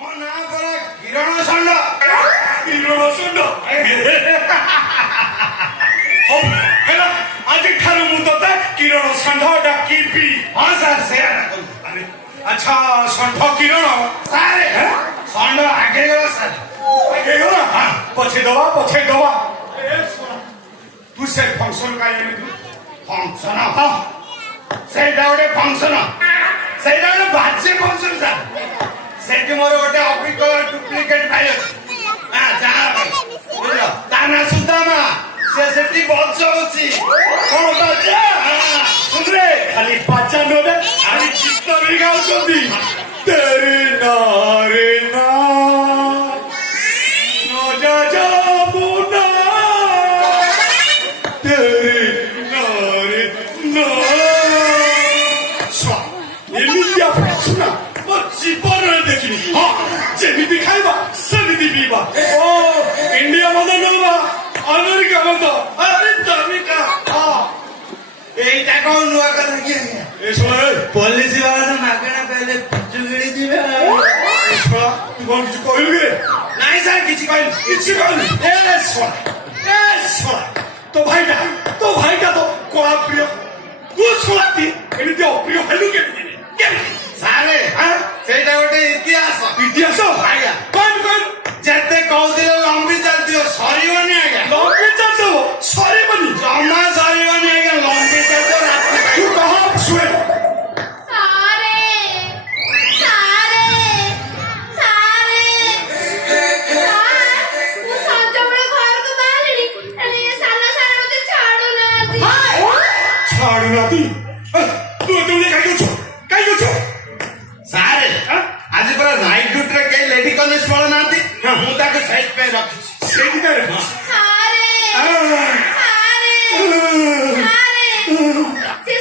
ମୋ ନାଁ ପରା କିରଣ ଷଣ୍ଢ। କିରଣ ଷଣ୍ଢ ହଉ ହେଲା ଆଜିଠାରୁ ମୁଁ ତତେ କିରଣ ଷଣ୍ଢ ଡାକିବି। ହଁ ସାର୍ ସେଇଆ ଡାକନ୍ତୁ। ଆଚ୍ଛା ଷଣ୍ଢ କିରଣ ସାର୍ ଷଣ୍ଢ ଆଗେଇ ଗଲା ସାର୍। ହେଇଗଲା ପଛେଇ ଦବା ତୁ ସେ ଫଙ୍କସନ କାହିଁ ଆଣିଥିଲୁ? ଫଙ୍କସନ ସେଇଟା ଗୋଟେ ଫଙ୍କସନ, ସେଇଟା ଗୋଟେ ବାଜେ ଫଙ୍କସନ ସାର୍। ସେଠି ମୋର ଗୋଟେ ଅବିକଳ ଡୁପ୍ଲିକେଟ ଭାଇ ଅଛି, ଯାହା ବୁଝିଲ ତା ନାଁ ସୁଦାମା। ସେ ସେଠି ବଜଉଛି କଣ ବାଜା ଶୁଣରେ ଖାଲି ବାଜା ନବେ ଖାଲି ଗୀତ ବି ଗାଉଛନ୍ତି। ତେରେ ନାରେ ନା ନଜା ଯମୁନା ତେରେ ନାରେ ନା ଏମିତିଆ ଶୁଣା ମୋ ଜୀବନରେ ଦେଖିନି। ହଁ ଯେମିତି ଖାଇବା ସେମିତି ପିଇବା। ଓ ଇଣ୍ଡିଆ ମଦ ନବା ଆମେରିକା ମଦ ଆରେ ଦାମିକା। এইটা কোন নূয়া কথা কি আজ্ঞা? ଏ ଶୁଣ ପୋଲିସ ବାଲା ତ ମାଗଣା ପାଇଲେ ଚୁଗିଳି ଯିବେ ଆଉ। ଏ ଶୁଣ ତୁ କଣ କିଛି କହିଲୁ କି? ନାଇଁ ସାର୍ କିଛି କହିନି। କିଛି କହିଲୁ? ଏ ଶୁଣ ତୋ ଭାଇଟା ତ କଳା ପ୍ରିୟ। ତୁ ଶୁଣାତି ଏମିତି ଅପ୍ରିୟ ହେଲୁ କେମିତି? ସାରେ ସେଇଟା ଗୋଟେ ଇତିହାସ। ଇତିହାସ ଆଜ୍ଞା କହିଲୁ ଯେତେ କହୁଥିଲେ ଲମ୍ବି ଚାଲିଥିବ ସରିବନି ଆଜ୍ଞା। ଲମ୍ବି ଚାଲିଥିବ ସରିବନି, ଜମା ସରିବନି ଆଜ୍ଞା। ଲମ୍ବି ଚାଲିଥିବ ରାତି ତୁ କହ ଶୁଣେ ଛାଡୁନାହାନ୍ତି। ତୁ ଏତେ କାହିଁ କରୁଛୁ? ସାରେ ଆଜି ପୁରା ନାଇଟ୍ ଡ୍ୟୁଟିରେ କେହି ଲେଡି କନେଷ୍ଟବଳ ନାହାନ୍ତି, ମୁଁ ତାକୁ ସାଇଡ୍ ପାଇଁ ରଖିଛି। ସେଇଥିପାଇଁ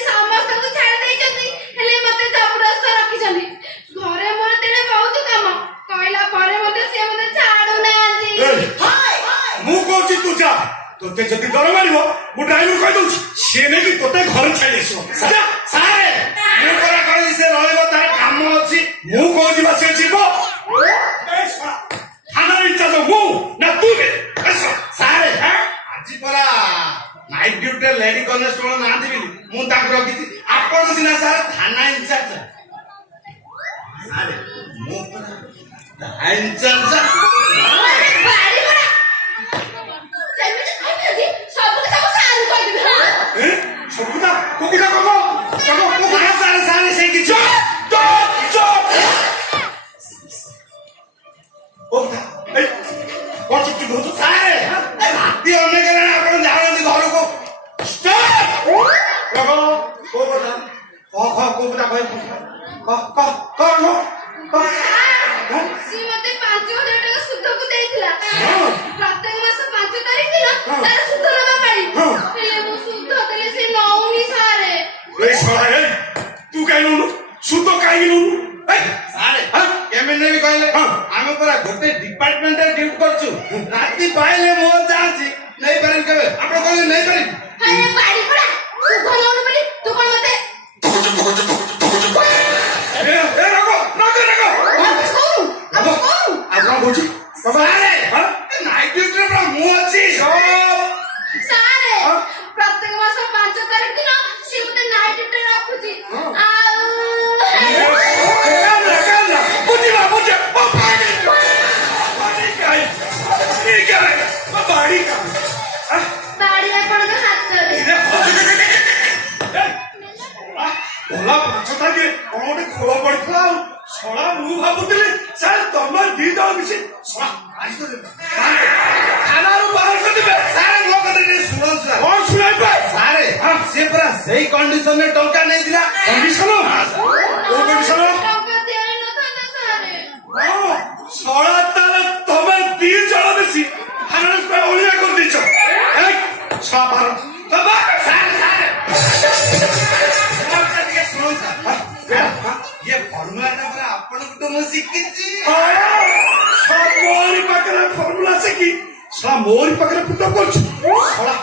ସମସ୍ତଙ୍କୁ ଛାଡି ଦେଇଛନ୍ତି, ହେଲେ ମତେ ଜବରଦସ୍ତ ରଖିଛନ୍ତି। ଘରେ ମୋର ତେଣେ ବହୁତ କାମ କହିଲା ପରେ ମଧ୍ୟ ସେ ମତେ ଛାଡୁନାହାନ୍ତି। ମୁଁ କହୁଛି ତୁ ଯା, ତୋତେ ଯଦି ଡର ମାରିବ ମୁଁ ଡ୍ରାଇଭର କହିଦଉଛି, ସିଏ ନେଇକି ତୋତେ ଘରେ ଛାଡ଼ି ଆସିବ। ସାରେ ମୁଁ ପରା କହିଲି ସେ ରହିବ, ତାର କାମ ଅଛି। ମୁଁ କହୁଛି ବା ସେ ଯିବ। ଥାନାର ଇଚ୍ଛା ମୁଁ ନା ତୁ ସାରେ ଆଜି ପରା ନାଇଟ୍ ଡ୍ୟୁଟିରେ ଲେଡି କନେଷ୍ଟବଳ ନାହାନ୍ତି ବୋଲି ମୁଁ ତାକୁ ରଖିଛି। ଆପଣ ସିନା ସାର୍ ଥାନା ଇନଚାର୍ଜ। ସାରେ ମୁଁ ପରା ଇନଚାର୍ଜ। ସବୁଟା କୋକିଟା କବ ସାରେ ସାରେ ସେ କିଛି ସାରେ ରାତି ଅନେକ ହେଲାଣି, ଆପଣ ଯାଉଛନ୍ତି ଘରକୁ। ସିଏ ମତେ 5,000 ଟଙ୍କା ସୁଧକୁ ଦେଇଥିଲା। ପ୍ରତ୍ୟେକ ମାସ 5 ତାରିଖ ଦିନ ତାର ସୁଧ ନେବା ପାଳି। ହେଲେ ମୁଁ ସୁଧ ଦେଲେ ସେ ନଉନି ସାରେ। ତୁ କାହିଁ ନଉନୁ? ସୁଧ କାହିଁକି ନଉନୁ? ସାରେ କେମିତି ନେବି କହିଲେ? ଆମେ ପରା ଗୋଟେ ଡିପାର୍ଟମେଣ୍ଟରେ ଡ୍ୟୁଟି କରୁଛୁ। ରାତି ପାଇଲେ ମୋ ଚାହୁଁଛି ନେଇପାରିବି କେବେ? ଆପଣ କହିଲେ ନେଇପାରିବି? ଆରେ ବାଡି ପଡା ସୁଧ ନଉନି ବୋଲି ତୁ କଣ ମତେ ସାରେ ନାଇଟ୍ ଡ୍ୟୁଟିରେ ପରା ମୁଁ ଅଛି। ସାରେ ପ୍ରତ୍ୟେକ ମାସ 5 ତାରିଖ ଦିନ ସେ ମତେ ନାଇଟ୍ ଡ୍ୟୁଟିରେ ରଖୁଛି। ବାଡି ଆପଣଙ୍କ ହାତରେ। ଓଲା ପାଞ୍ଚ ତାରିଖ କଣ ଗୋଟେ ଖୋଳ ପଡିଥିଲା ଆଉ ଶଳା ମୁଁ ଭାବୁଥିଲି ସାର୍ ତମେ 2 ଜଣ ମିଶି ଥାନାରୁ ବାହାର କରିଦେବେ। ସାରେ ମୋ କଥା ଟିକେ ଶୁଣନ୍ତୁ ସାର୍। କଣ ଶୁଣାଇବେ? ସାରେ ସିଏ ପରା ସେଇ କଣ୍ଡିସନରେ ଟଙ୍କା ନେଇଥିଲା। କଣ୍ଡିସନ କୋଉ କଣ୍ଡିସନ? ଟଙ୍କା ଦିଆହେଇନଥାନ୍ତା ସାରେ। ଶଳା ତାର ତମେ 2 ଜଣ ମିଶି ଥାନାରୁ ଅଳିଆ କରିଦେଇଛ। ଶଳା ପାର ଟିକେ ଶୁଣନ୍ତୁ ସାର୍, ଇଏ ଫର୍ମୁଲାଟା ପରା ଆପଣଙ୍କଠୁ ମୁଁ ଶିଖିଛି। ମୋରି ପାଖରେ ଫର୍ମୁଲା ଶିଖି ଶଳା ମୋରି ପାଖରେ ପୁଟ କରୁଛୁ। ଶଳା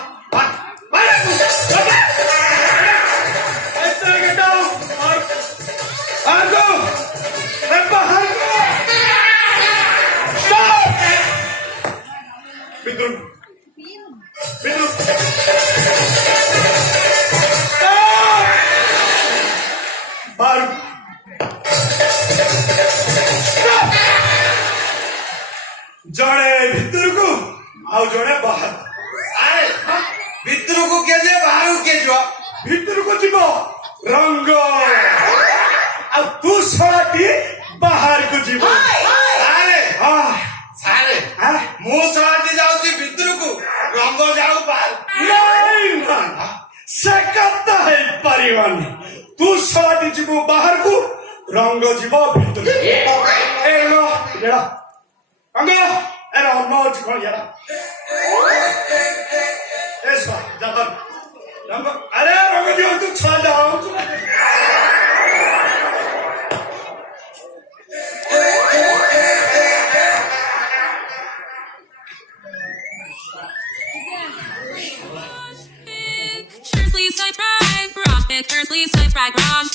ଭିତରକୁ କିଏ ଯିବ ବାହାରକୁ କିଏ ଯିବ ଭିତରକୁ ଯିବ ରଙ୍ଗ ଆଉ ତୁ ଶଳାଟି ବାହାରକୁ ଯିବ ସାରେ ଆଃ, ସାରେ ଆଃ, ମୁଁ ଶଳାଟି ଯାଉଛି ଭିତରକୁ ରଙ୍ଗ ଯାଉ ବାହାର ନାଇଁ ନା ସେ କଥା ହେଇପାରିବନି ତୁ ଶଳାଟି ଯିବୁ ବାହାରକୁ ରଙ୍ଗ ଯିବ ଭିତରକୁ ଏ ରଙ୍ଗ ଏରା ଅନ୍ନ ଅଛି କଣ यार ଏ ଶଳା ଯା ଧର। ରଙ୍ଗ ଆରେ ରଙ୍ଗ ଯିବ ତୁ ଛା ଯାଉ Pictures, please subscribe. Rock pictures, please subscribe. Rock